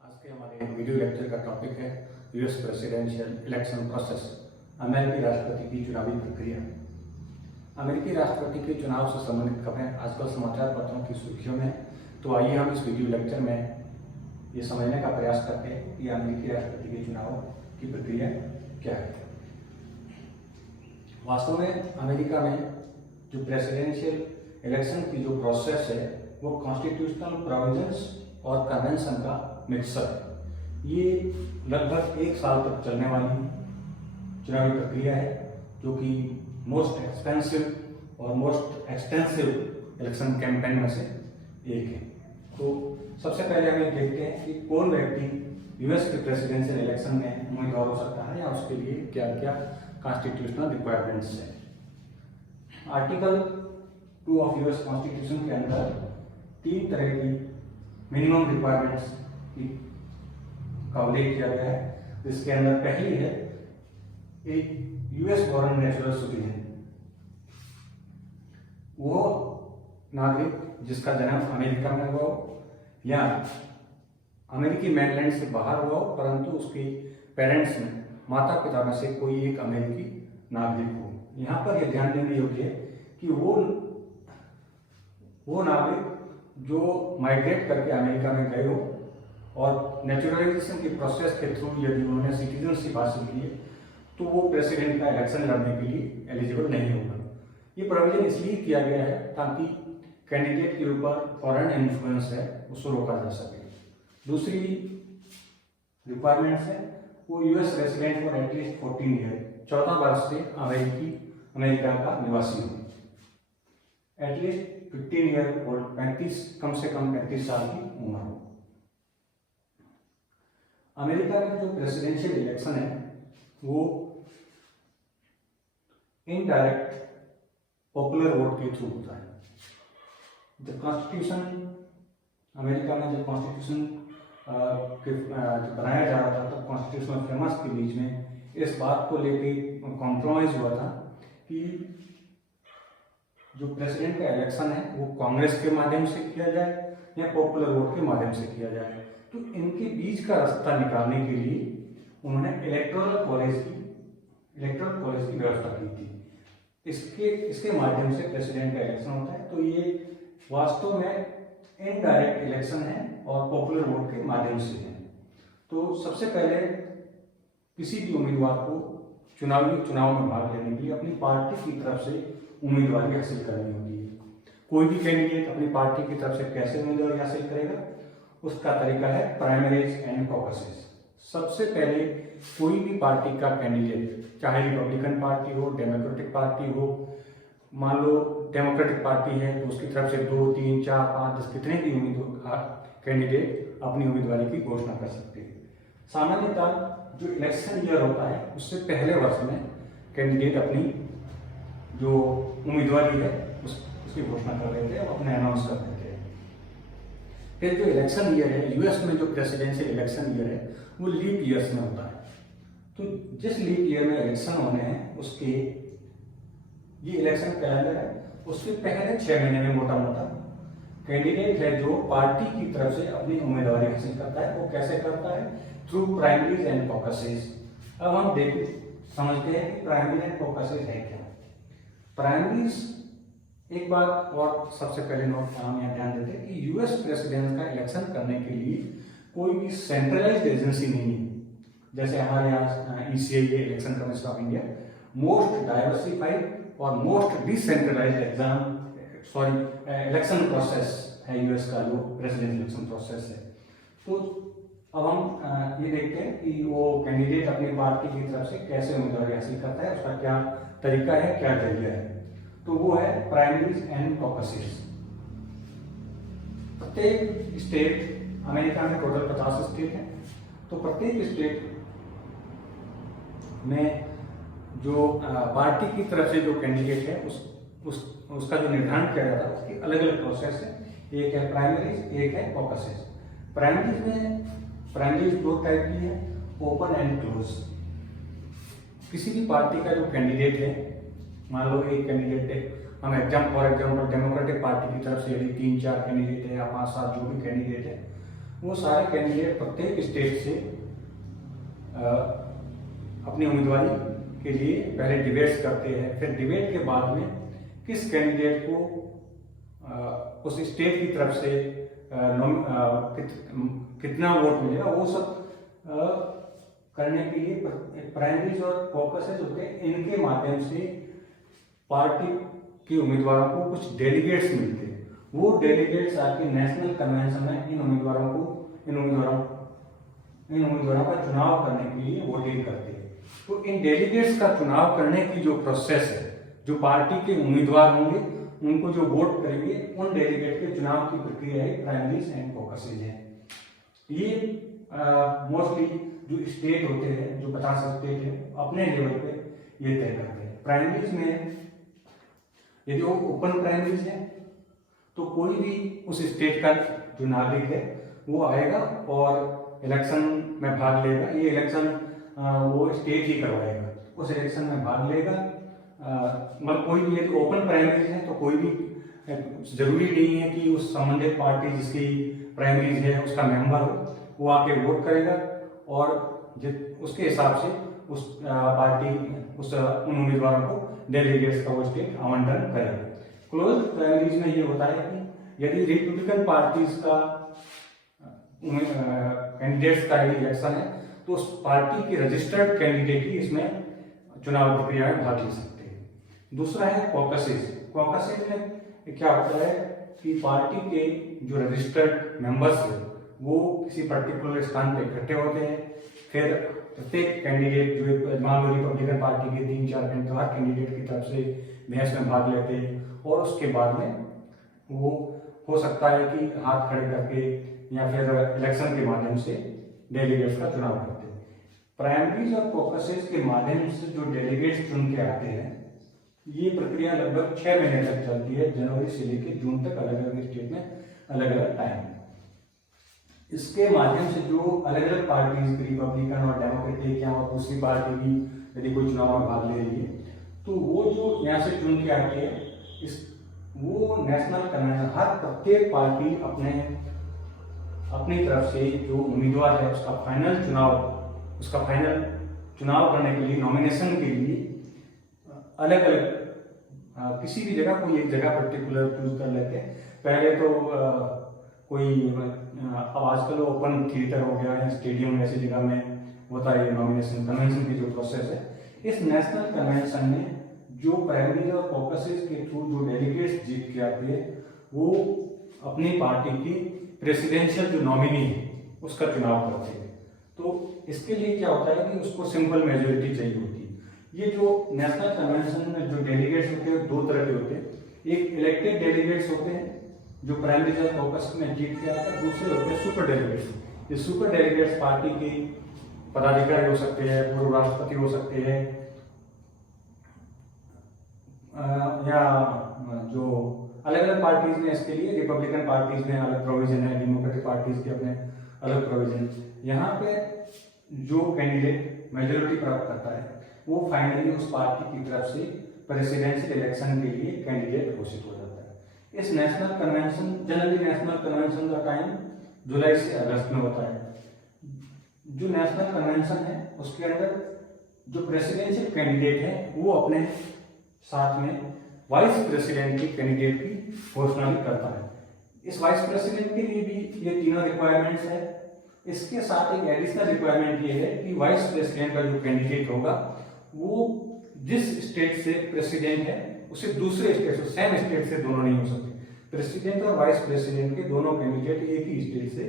आज के हमारे वीडियो लेक्चर का टॉपिक है यूएस प्रेसिडेंशियल इलेक्शन प्रोसेस, अमेरिकी राष्ट्रपति की चुनावी प्रक्रिया। अमेरिकी राष्ट्रपति के चुनाव से संबंधित खबरें आजकल समाचार पत्रों की सुर्खियों में। तो आइए हम इस वीडियो लेक्चर में ये समझने का प्रयास करते हैं कि अमेरिकी राष्ट्रपति के चुनाव की प्रक्रिया क्या है। वास्तव में अमेरिका में जो प्रेसिडेंशियल इलेक्शन की जो प्रोसेस है वो कॉन्स्टिट्यूशनल प्रोविजंस और कन्वेंशन का मिक्सर है। ये लगभग एक साल तक चलने वाली चुनावी प्रक्रिया है जो कि मोस्ट एक्सपेंसिव और मोस्ट एक्सटेंसिव इलेक्शन कैंपेन में से एक है। तो सबसे पहले हम ये देखते हैं कि कौन व्यक्ति यूएस के प्रेसिडेंशियल इलेक्शन में उम्मीदवार हो सकता है या उसके लिए क्या क्या कॉन्स्टिट्यूशनल रिक्वायरमेंट्स है। आर्टिकल 2 ऑफ यूएस कॉन्स्टिट्यूशन के अंदर 3 तरह की मिनिमम रिक्वायरमेंट्स का उल्लेख किया गया है, जिसके अंदर पहली है एक यूएस बॉर्न नेचुरल सिटीजन, वो नागरिक जिसका जन्म अमेरिका में हुआ हो या अमेरिकी मेनलैंड से बाहर हुआ हो परंतु उसके पेरेंट्स में माता पिता में से कोई एक अमेरिकी नागरिक हो। यहाँ पर यह ध्यान देने योग्य है कि वो नागरिक जो माइग्रेट करके अमेरिका में गए हो और नेचुरलाइजेशन के प्रोसेस के थ्रू यदि उन्होंने सिटीजनशिप हासिल की है तो वो प्रेसिडेंट का इलेक्शन लड़ने के लिए एलिजिबल नहीं होगा। ये प्रोविजन इसलिए किया गया है ताकि कैंडिडेट के ऊपर फॉरेन इन्फ्लुएंस है उसको रोका जा सके। दूसरी रिक्वायरमेंट्स है वो US resident for at least 14 year, 14 वर्ष से अमेरिका का निवासी हो, एटलीस्ट 15 ईयर ओल्ड, कम से कम 35 साल की उम्र हो। अमेरिका में जो प्रेसिडेंशियल इलेक्शन है वो इनडायरेक्ट पॉपुलर वोट के थ्रू होता है। जब कॉन्स्टिट्यूशन अमेरिका में जब कॉन्स्टिट्यूशन बनाया जा रहा था तब कॉन्स्टिट्यूशनल फ्रेमर्स के बीच में इस बात को लेके कॉम्प्रोमाइज हुआ था कि जो प्रेसिडेंट का इलेक्शन है वो कांग्रेस के माध्यम से किया जाए या पॉपुलर वोट के माध्यम से किया जाए। तो इनके बीच का रास्ता निकालने के लिए उन्होंने इलेक्टोरल कॉलेज की व्यवस्था की थी। इसके माध्यम से प्रेसिडेंट का इलेक्शन होता है। तो ये वास्तव में इनडायरेक्ट इलेक्शन है और पॉपुलर वोट के माध्यम से है। तो सबसे पहले किसी भी उम्मीदवार को चुनाव में भाग लेने के लिए अपनी पार्टी की तरफ से उम्मीदवारी हासिल करनी होती है। कोई भी कैंडिडेट अपनी पार्टी की तरफ से कैसे उम्मीदवारी हासिल करेगा, उसका तरीका है प्राइमरीज एंड कॉकसेस। सबसे पहले कोई भी पार्टी का कैंडिडेट, चाहे रिपब्लिकन पार्टी हो, डेमोक्रेटिक पार्टी हो, मान लो डेमोक्रेटिक पार्टी है तो उसकी तरफ से 2, 3, 4, 5, 10 कितने भी उम्मीदवार कैंडिडेट अपनी उम्मीदवारी की घोषणा कर सकते हैं। सामान्यतः जो इलेक्शन ईयर होता है उससे पहले वर्ष में कैंडिडेट अपनी जो उम्मीदवारी है उसकी घोषणा कर देते हैं, अपने अनाउंस कर देते हैं। फिर जो इलेक्शन ईयर है यूएस में, जो प्रेसिडेंशियल इलेक्शन ईयर है वो लीप ईयर्स में होता है। तो जिस लीप ईयर में इलेक्शन होने हैं उसके ये इलेक्शन कैलेंडर है, उसके पहले 6 महीने में मोटा मोटा कैंडिडेट है जो पार्टी की तरफ से अपनी उम्मीदवारी हासिल करता है। वो कैसे करता है? Through primaries and caucuses. अब हम समझते हैं कि प्राइमरीज एंड कॉकसेस है क्या। प्राइमरीज, एक बात और सबसे पहले हम यहाँ ध्यान देते हैं कि यूएस प्रेसिडेंट का इलेक्शन करने के लिए कोई भी सेंट्रलाइज्ड एजेंसी नहीं है। जैसे हमारे यहाँ ECI है, election commission of India, most diversified और मोस्ट डिसेंट्रलाइज्ड इलेक्शन प्रोसेस है यूएस का, जो प्रेसिडेंट इलेक्शन प्रोसेस है। तो अब हम ये देखते हैं कि वो कैंडिडेट अपनी पार्टी की तरफ से कैसे उम्मीदवारी हासिल करता है, उसका क्या तरीका है, क्या जरिया है। तो वो है प्राइमरीज एंड कॉकसेस। प्रत्येक स्टेट, अमेरिका में टोटल 50 स्टेट है, तो प्रत्येक स्टेट में जो पार्टी की तरफ से जो कैंडिडेट है उसका जो निर्धारण किया जाता है उसकी अलग अलग प्रोसेस है। एक है प्राइमरीज, एक है कॉकसेस। प्राइमरीज 2 टाइप की है, ओपन एंड क्लोज। किसी भी पार्टी का जो कैंडिडेट है, मान लो एक कैंडिडेट है, हम फॉर एग्जाम्पल डेमोक्रेटिक पार्टी की तरफ से यदि 3-4 कैंडिडेट है या 5-7 जो भी कैंडिडेट है, वो सारे कैंडिडेट प्रत्येक स्टेट से अपनी उम्मीदवारी के लिए पहले डिबेट्स करते हैं, फिर डिबेट के बाद में किस कैंडिडेट को उस स्टेट की तरफ से कितना वोट मिलेगा वो सब करने के लिए प्राइमरीज और कॉकसेस होते हैं। इनके माध्यम से पार्टी के उम्मीदवारों को कुछ डेलीगेट्स मिलते हैं। वो डेलीगेट्स आके नेशनल कन्वेंशन में इन उम्मीदवारों का चुनाव करने के लिए वोटिंग करते हैं। तो इन डेलीगेट्स का चुनाव करने की जो प्रोसेस है, जो पार्टी के उम्मीदवार होंगे उनको जो वोट करेंगे, उन डेलीगेट के चुनाव की प्रक्रिया है प्राइमरीज एंड कॉकसेस है। ये मोस्टली जो स्टेट होते हैं, जो 50 स्टेट है, अपने लेवल पे ये तय करते हैं। प्राइमरीज में यदि वो ओपन प्राइमरीज है तो कोई भी उस स्टेट का जो नागरिक है वो आएगा और इलेक्शन में भाग लेगा। ये इलेक्शन वो स्टेट ही करवाएगा, उस इलेक्शन में भाग लेगा। मतलब कोई भी, यदि ओपन प्राइमरीज है तो कोई भी जरूरी नहीं है कि उस संबंधित पार्टी जिसकी प्राइमरीज है उसका मेंबर हो, वो आके वोट करेगा और उसके हिसाब से उस पार्टी उन उम्मीदवारों को डेलीगेट्स का वो स्टेट आवंटन करेगा। क्लोज प्राइमरीज में ये होता है कि यदि रिपब्लिकन पार्टीज का कैंडिडेट्स का इलेक्शन है तो उस पार्टी के रजिस्टर्ड कैंडिडेट ही इसमें चुनाव प्रक्रिया में भाग ले सकते हैं। दूसरा है कॉकसेस। कॉकसेस में क्या होता है कि पार्टी के जो रजिस्टर्ड मेंबर्स है वो किसी पर्टिकुलर स्थान पे इकट्ठे होते हैं। फिर प्रत्येक कैंडिडेट जो मान लो रिपब्लिकन पार्टी के 3-4 कैंडिडेट की तरफ से बहस में भाग लेते हैं और उसके बाद में वो हो सकता है कि हाथ खड़े करके या फिर इलेक्शन के माध्यम से डेलीगेट्स का चुनाव करते हैं। प्राइमरीज और कॉकसेस के माध्यम से जो डेलीगेट्स चुन के आते हैं, ये प्रक्रिया लगभग 6 महीने तक चलती है, जनवरी से लेकर जून तक, अलग अलग स्टेट में अलग अलग टाइम। इसके माध्यम से जो अलग अलग पार्टीज, रिपब्लिकन और डेमोक्रेटिक या और दूसरी पार्टी भी यदि कोई चुनाव में भाग ले रही है तो वो जो यहाँ से चुन के आती है, वो नेशनल कन्वेंशन, हर प्रत्येक पार्टी अपनी तरफ से जो उम्मीदवार है उसका फाइनल चुनाव करने के लिए, नॉमिनेशन के लिए अलग अलग किसी भी जगह, कोई एक जगह पर्टिकुलर चूज कर लेते हैं। पहले तो अब आजकल ओपन थिएटर हो गया है, स्टेडियम ऐसी जगह में होता है नॉमिनेशन कन्वेंशन की जो प्रोसेस है। इस नेशनल कन्वेंशन में जो प्राइमरी और कॉकसेस के थ्रू जो डेलीगेट्स जीत के आते हैं वो अपनी पार्टी की प्रेसिडेंशियल जो नॉमिनी है उसका चुनाव करते हैं। तो इसके लिए क्या होता है कि उसको सिंपल मेजोरिटी चाहिए होती है। ये जो नेशनल कन्वेंशन में जो डेलीगेट्स होते हैं 2 तरह के होते हैं। एक इलेक्टेड डेलीगेट्स होते हैं जो प्राइमरी और कॉकस में जीत के आते हैं, दूसरे होते हैं सुपर डेलीगेट्स। ये सुपर डेलीगेट्स पार्टी के पदाधिकारी हो सकते हैं, पूर्व राष्ट्रपति हो सकते हैं, या जो अलग अलग पार्टीज में इसके लिए, रिपब्लिकन पार्टीज में अलग प्रोविजन है, डेमोक्रेटिक पार्टीज के अपने अलग प्रोविजन। यहाँ पे जो कैंडिडेट मेजोरिटी प्राप्त करता है वो फाइनली उस पार्टी की तरफ से प्रेसिडेंशियल इलेक्शन के लिए कैंडिडेट घोषित हो जाता है। इस national convention, generally national convention का टाइम जुलाई से अगस्त में होता है। जो नेशनल कन्वेंशन है उसके अंदर जो प्रेसिडेंशियल कैंडिडेट है वो अपने साथ में वाइस प्रेसिडेंट की कैंडिडेट की घोषणा भी करता है। इस वाइस प्रेसिडेंट के लिए भी ये तीनों रिक्वायरमेंट्स है। इसके साथ एक एडिशनल रिक्वायरमेंट ये है कि वाइस प्रेसिडेंट का जो कैंडिडेट होगा वो जिस स्टेट से प्रेसिडेंट है उसे दूसरे स्टेट से, सेम स्टेट से दोनों नहीं हो सकते। प्रेसिडेंट और वाइस प्रेसिडेंट के दोनों कैंडिडेट एक ही स्टेट से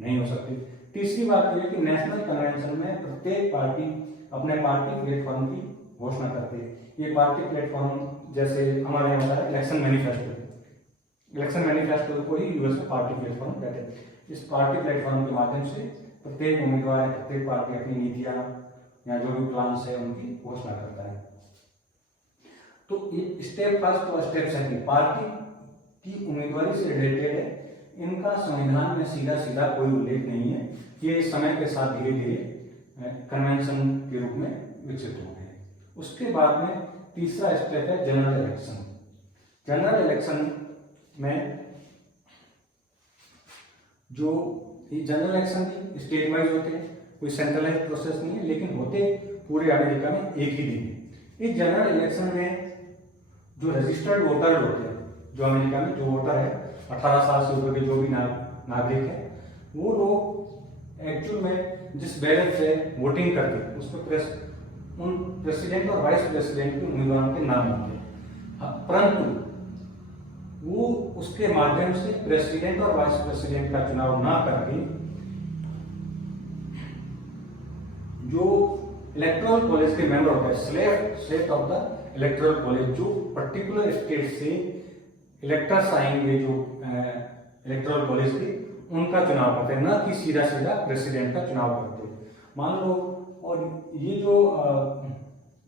नहीं हो सकते। तीसरी बात यह कि नेशनल कन्वेंशन में प्रत्येक पार्टी अपने पार्टी प्लेटफॉर्म की घोषणा करती है। ये पार्टी प्लेटफॉर्म जैसे हमारे यहाँ होता है इलेक्शन मैनिफेस्टो। इलेक्शन मैनिफेस्टो को ही यूएस में पार्टी प्लेटफॉर्म कहते हैं। इस पार्टी प्लेटफॉर्म के माध्यम से प्रत्येक उम्मीदवार, प्रत्येक पार्टी अपनी नीतियां या जो भी प्लान्स है उनकी घोषणा करता है। तो स्टेप फर्स्ट और स्टेप सेकंड पार्टी की उम्मीदवारी से रिलेटेड है। इनका संविधान में सीधा सीधा कोई उल्लेख नहीं है। ये समय के साथ धीरे धीरे कन्वेंशन के रूप में विकसित हो गए। उसके बाद में तीसरा स्टेप है जनरल इलेक्शन। जनरल इलेक्शन में जो ये जनरल इलेक्शन भी स्टेट वाइज होते हैं, कोई सेंट्रलाइज प्रोसेस नहीं है, लेकिन होते पूरे अमेरिका में एक ही दिन। इस जनरल इलेक्शन में जो रजिस्टर्ड वोटर होते हैं, जो अमेरिका में जो वोटर है 18 साल से ऊपर के जो भी नागरिक है, वो लोग एक्चुअल में जिस बैलेट से वोटिंग करते हैं उस पर उन प्रेसिडेंट और वाइस प्रेसिडेंट के उम्मीदवारों के नाम होते हैं, परंतु वो उसके माध्यम से प्रेसिडेंट और वाइस प्रेसिडेंट का चुनाव ना करके जो इलेक्टोरल कॉलेज के मेंबर होते हैं, slate of the electoral college, जो पर्टिकुलर स्टेट से इलेक्टर्स आएंगे जो इलेक्टोरल कॉलेज के, उनका चुनाव करते हैं, न कि सीधा सीधा प्रेसिडेंट का चुनाव करते हैं। मान लो, और ये जो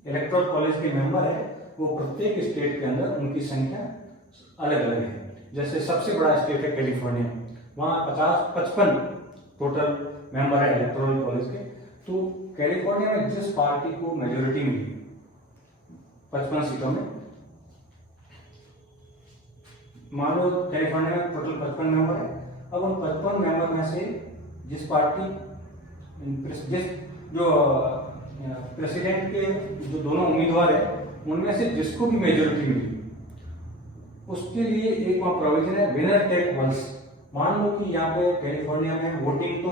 इलेक्टोरल कॉलेज के मेंबर है वो प्रत्येक स्टेट के अंदर उनकी संख्या अलग अलग है। जैसे सबसे बड़ा स्टेट है कैलिफोर्निया, वहाँ 55 टोटल मेंबर है इलेक्टोरल कॉलेज के। तो कैलिफोर्निया में जिस पार्टी को मेजोरिटी मिली 55 सीटों में, मान लो कैलिफोर्निया में टोटल 55 मेंबर है, अब उन 55 मेंबर में से जिस पार्टी जो प्रेसिडेंट के जो दोनों उम्मीदवार है उनमें से जिसको भी मेजोरिटी मिली, उसके लिए एक वहां प्रोविजन है विनर टेक वंस। मान लो कि यहाँ पे कैलिफोर्निया में वोटिंग तो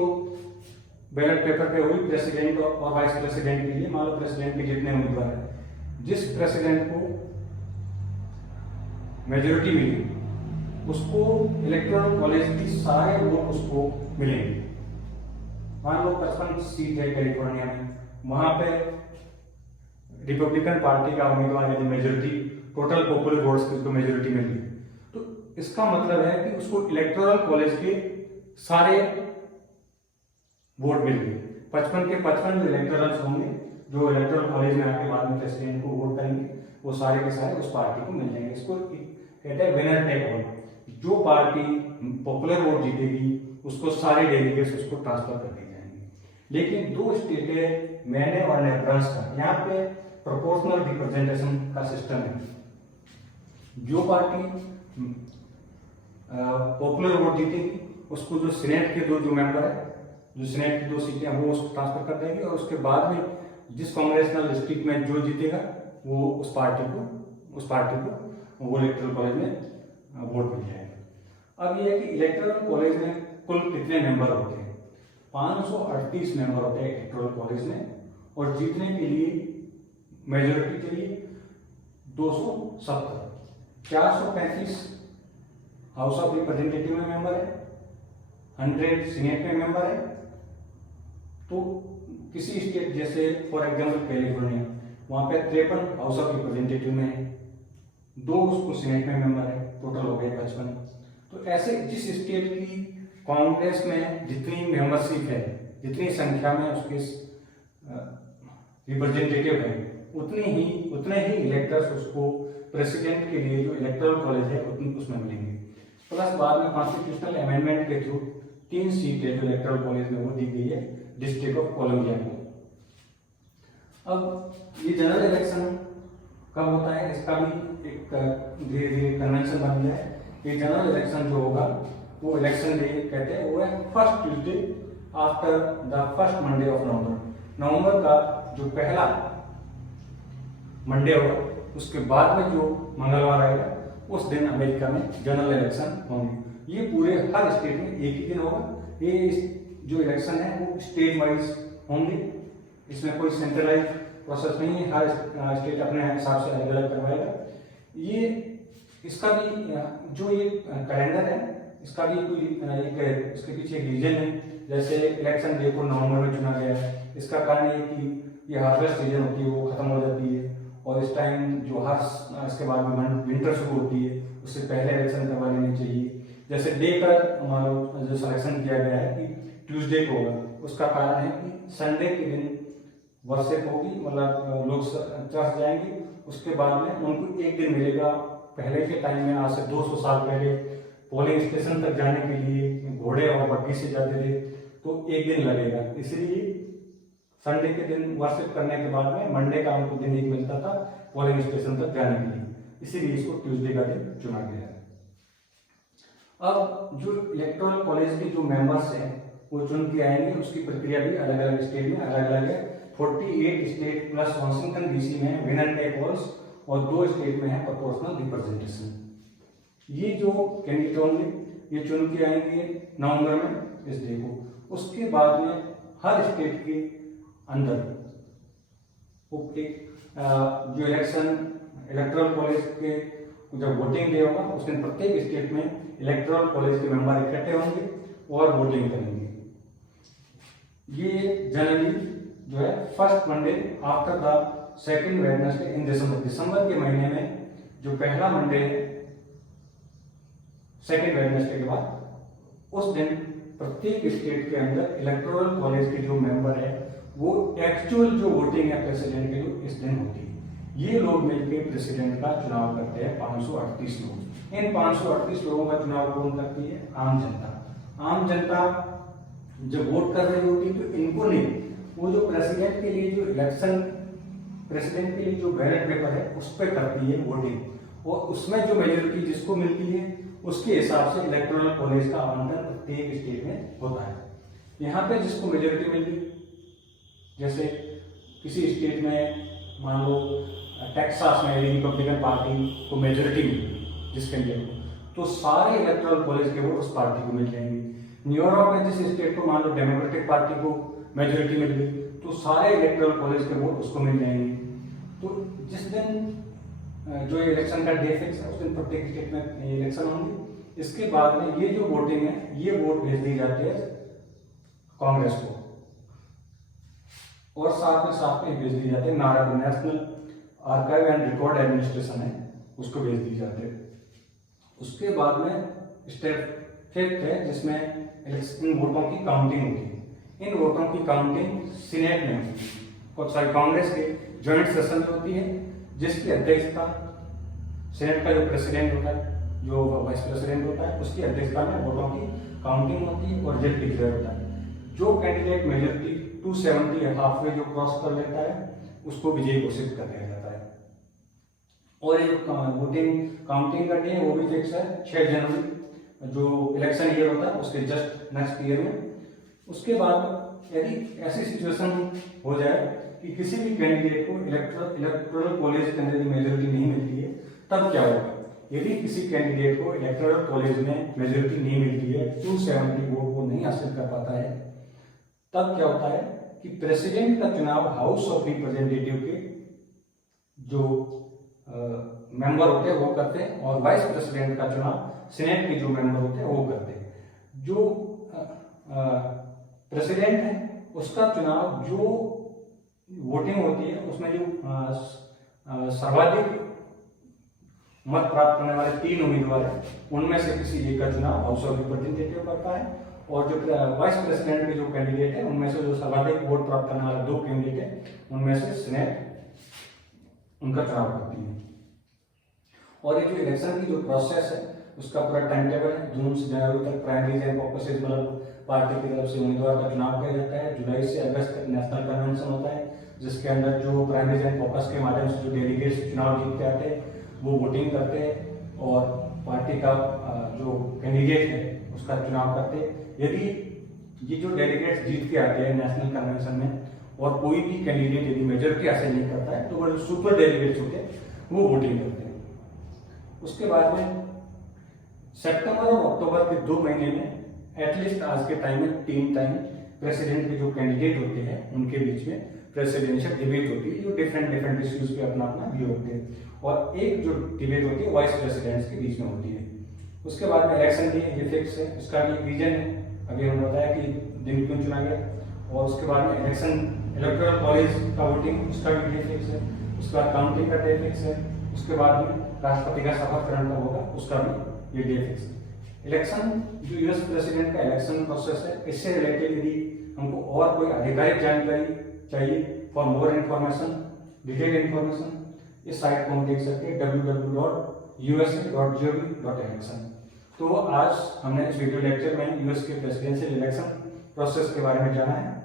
बैलेट पेपर पे हुई प्रेसिडेंट और वाइस प्रेसिडेंट के लिए। मान लो प्रेसिडेंट के जितने उम्मीदवार है, जिस प्रेसिडेंट को मेजोरिटी मिली उसको इलेक्टोरल कॉलेज की सारे वोट उसको मिलेंगे। मान लो 55 सीट है कैलिफोर्निया में, वहां पे रिपब्लिकन पार्टी का उम्मीदवार यदि मेजोरिटी टोटल पॉपुलर वोट्स की उसको मेजोरिटी मिल गई, तो इसका मतलब है कि उसको इलेक्टोरल कॉलेज के सारे वोट मिल गए। 55 के 55 जो इलेक्टोरल्स होंगे, जो इलेक्टोरल कॉलेज में आके बाद में प्रेसिडेंट को वोट करेंगे, वो सारे के सारे उस पार्टी को मिल जाएंगे। इसको कहते हैं विनर टेक ऑल। जो पार्टी पॉपुलर वोट जीतेगी उसको सारे डेलीगेट्स उसको ट्रांसफर कर दिए जाएंगे। लेकिन दो स्टेट है, मैने और नेब्रास्का, यहाँ पे प्रोपोर्शनल रिप्रेजेंटेशन का सिस्टम है। जो पार्टी पॉपुलर वोट जीतेगी उसको जो सीनेट के जो मेंबर है, जो सीनेट की 2 सीटें हैं, वो उसको ट्रांसफर कर देंगे, और उसके बाद में जिस कांग्रेसनल डिस्ट्रिक्ट में जो जीतेगा वो उस पार्टी को वो इलेक्टोरल कॉलेज में वोट मिल जाएगा। अब ये है कि इलेक्टोरल कॉलेज में कुल कितने मेंबर होते हैं? 538 मेंबर होते हैं इलेक्टोरल कॉलेज में, और जीतने के लिए मेजोरिटी चाहिए 270। 435 हाउस ऑफ रिप्रेजेंटेटिव में मेंबर है, 100 सीनेट में मेंबर है। तो किसी स्टेट जैसे फॉर एग्जांपल कैलिफोर्निया, वहां पे 53 हाउस ऑफ रिप्रेजेंटेटिव में है, 2 उसको सीनेट में मेंबर है, टोटल हो गए 55। तो ऐसे जिस स्टेट की कांग्रेस में जितनी मेंबरशिप है, जितनी संख्या में उसके रिप्रेजेंटेटिव है, उतने ही इलेक्टर्स उसको प्रेसिडेंट के लिए जो इलेक्टोरल कॉलेज है उसमें मिलेंगे। प्लस बाद में कॉन्स्टिट्यूशनल अमेंडमेंट के थ्रू 3 सीटें जो इलेक्टोरल कॉलेज में वो दी गई है डिस्ट्रिक्ट ऑफ कोलंबिया को। अब ये जनरल इलेक्शन कब होता है, इसका भी एक धीरे धीरे कन्वेंशन बन गया है। ये जनरल इलेक्शन जो होगा वो इलेक्शन डे कहते हैं, वो है first Tuesday after the first Monday of November का जो पहला मंडे होगा उसके बाद में जो मंगलवार आएगा उस दिन अमेरिका में जनरल इलेक्शन होंगे। ये पूरे हर स्टेट में एक ही दिन होगा। ये जो इलेक्शन है वो स्टेट वाइज होंगे, इसमें कोई सेंट्रलाइज प्रोसेस नहीं है, हर स्टेट अपने हिसाब से अलग अलग करवाएगा। ये इसका भी जो ये कैलेंडर है इसका भी कोई इसके पीछे एक रीजन है। जैसे इलेक्शन डे को नवंबर में चुना गया है, इसका कारण ये कि ये हार्वेस्ट सीजन होती है वो खत्म हो जाती है, और इस टाइम जो हर इसके बाद में विंटर शुरू होती है उससे पहले इलेक्शन करवा लेनी चाहिए। जैसे डे का हमारा जो सिलेक्शन किया गया है कि ट्यूसडे को होगा, उसका कारण है कि संडे के दिन वर्शिप होगी, मतलब लोग चर्च जाएंगे, उसके बाद में उनको एक दिन मिलेगा। पहले के टाइम में आज से 200 साल पहले पोलिंग स्टेशन तक जाने के लिए घोड़े और बग्घी से जाते थे, तो एक दिन लगेगा। इसलिए संडे के दिन वर्शिप करने के बाद में मंडे का उनको दिन एक मिलता था पोलिंग स्टेशन तक जाने के लिए, इसीलिए इसको ट्यूसडे का दिन चुना गया है। अब जो इलेक्टोरल कॉलेज के जो मेंबर्स हैं वो चुन के आएंगे। उसकी प्रक्रिया भी अलग अलग स्टेट में अलग अलग है। 48 स्टेट प्लस वाशिंगटन डीसी में विनर टेक ऑल्स और 2 स्टेट में है प्रोपोर्शनल रिप्रेजेंटेशन। ये जो कैंडिडेट होंगे ये चुन के आएंगे नवंबर में इस डे को। उसके बाद में हर स्टेट के अंदर जो इलेक्टोरल कॉलेज के जब वोटिंग डे होगा उस दिन प्रत्येक स्टेट में इलेक्टोरल कॉलेज के मेंबर इकट्ठे होंगे और वोटिंग करेंगे। ये जनरली जो है first Monday after the second Wednesday in दिसंबर के महीने में जो पहला मंडे है सेकंड वेडनेसडे के बाद उस दिन प्रत्येक स्टेट के अंदर इलेक्टोरल कॉलेज के जो मेंबर है वो एक्चुअल जो वोटिंग है प्रेसिडेंट के लिए इस दिन होती है। ये लोग मिलकर प्रेसिडेंट का चुनाव करते हैं 538 लोग। इन 538 लोगों का चुनाव कौन करती है? आम जनता। आम जनता जब वोट कर रही होती है तो इनको नहीं, वो जो प्रेसिडेंट के लिए जो इलेक्शन प्रेसिडेंट के लिए जो बैलेट पेपर है उस पर करती है वोटिंग और उसमें जो मेजोरिटी जिसको मिलती है उसके हिसाब से इलेक्टोरल कॉलेज का आवंटन प्रत्येक स्टेट में होता है। यहाँ पे जिसको मेजोरिटी मिली, जैसे किसी स्टेट में मान लो टेक्सास में रिपब्लिकन पार्टी को मेजोरिटी मिली जिस कैंडिडेट को, तो सारे इलेक्टोरल कॉलेज के वोट उस पार्टी को मिल जाएंगे। न्यूयॉर्क में जिस स्टेट को मान लो डेमोक्रेटिक पार्टी को मेजोरिटी मिल गई तो सारे इलेक्टोरल कॉलेज के वोट उसको मिल जाएंगे। तो जिस दिन जो इलेक्शन का डे फिक्स है उस दिन प्रत्येक स्टेट में इलेक्शन होंगे। इसके बाद में ये जो वोटिंग है ये वोट भेज दी जाती है कांग्रेस को और साथ में भेज दी जाती है नारा national archive and record administration है उसको भेज दी जाती है। उसके बाद में स्टेप फिफ्थ है जिसमें इन वोटों की काउंटिंग होती है। इन वोटों की काउंटिंग सीनेट में होती है, कांग्रेस के ज्वाइंट सेशन में होती है जिसकी अध्यक्षता सीनेट का जो प्रेसिडेंट होता है जो वाइस प्रेसिडेंट होता है उसकी अध्यक्षता में वोटों की काउंटिंग होती है और रिजल्ट डिक्लेयर होता है। जो कैंडिडेट मेजोरिटी 270 हाफ वे जो क्रॉस कर लेता है उसको विजयी घोषित कर दिया जाता है। और ये वोटिंग काउंटिंग का डे वो भी फिक्स है 6 जनवरी जो इलेक्शन ईयर होता है उसके जस्ट नेक्स्ट ईयर में। उसके बाद यदि ऐसी सिचुएशन हो जाए कि किसी भी कैंडिडेट को इलेक्टोरल कॉलेज के अंदर मेजोरिटी नहीं मिलती है तब क्या होगा? यदि किसी कैंडिडेट को इलेक्टोरल कॉलेज में मेजोरिटी नहीं मिलती है 270 वोट वो नहीं हासिल कर पाता है तब क्या होता है कि प्रेसिडेंट का चुनाव हाउस ऑफ रिप्रेजेंटेटिव के जो मेंबर होते हैं वो करते हैं और वाइस प्रेसिडेंट का चुनाव सीनेट के जो मेंबर होते हैं वो करते हैं। जो प्रेसिडेंट है उसका चुनाव जो वोटिंग होती है उसमें जो सर्वाधिक मत प्राप्त करने वाले 3 उम्मीदवार हैं उनमें से किसी एक का चुनाव हाउस ऑफ रिप्रेजेंटेटिव करता है और जो वाइस प्रेसिडेंट के जो कैंडिडेट है उनमें से जो सर्वाधिक वोट प्राप्त करने वाले 2 कैंडिडेट हैं उनमें से सीनेट उनका चुनाव करती है। और ये जो इलेक्शन की जो प्रोसेस है उसका पूरा टाइम टेबल है। जून से जनवरी तक प्राइमरीज एंड कॉकसेस मतलब पार्टी की तरफ से उम्मीदवार का चुनाव किया जाता है। जुलाई से अगस्त तक नेशनल कन्वेंशन होता है जिसके अंदर जो प्राइमरीज एंड कॉकस के माध्यम से जो डेलीगेट्स चुनाव जीत के आते हैं वो वोटिंग करते हैं और पार्टी का जो कैंडिडेट है उसका चुनाव करते हैं। यदि ये जो डेलीगेट्स जीत के आते हैं नेशनल कन्वेंशन में और कोई भी कैंडिडेट यदि मेजोरिटी हासिल नहीं करता है तो वो जो सुपर डेलीगेट्स होते हैं वो वोटिंग करते हैं। उसके बाद में सितंबर और अक्टूबर के 2 महीने में एटलीस्ट आज के टाइम में 3 टाइम प्रेसिडेंट के जो कैंडिडेट होते हैं उनके बीच में प्रेसिडेंशियल डिबेट होती है जो डिफरेंट इश्यूज पे अपना व्यू रखते हैं और एक जो डिबेट होती है वाइस प्रेसिडेंट्स के बीच में होती है। उसके बाद में इलेक्शन डे ये फिक्स है, उसका भी रीजन है अभी हमने बताया कि दिन क्यों चुना गया। और उसके बाद में इलेक्टोरल कॉलेज का वोटिंग उसका भी डे फिक्स है। उसके बाद काउंटिंग का डे फिक्स है। उसके बाद में राष्ट्रपति का शपथ ग्रहण कब होगा उसका भी ये डे फिक्स है। इलेक्शन जो यूएस प्रेसिडेंट का इलेक्शन प्रोसेस है इससे रिलेटेड यदि हमको और कोई आधिकारिक जानकारी चाहिए for more information detail information इस साइट को हम देख सकते हैं www.usa.gov.election। तो आज हमने इस वीडियो लेक्चर में यूएस के प्रेसिडेंशियल इलेक्शन प्रोसेस के बारे में जाना है।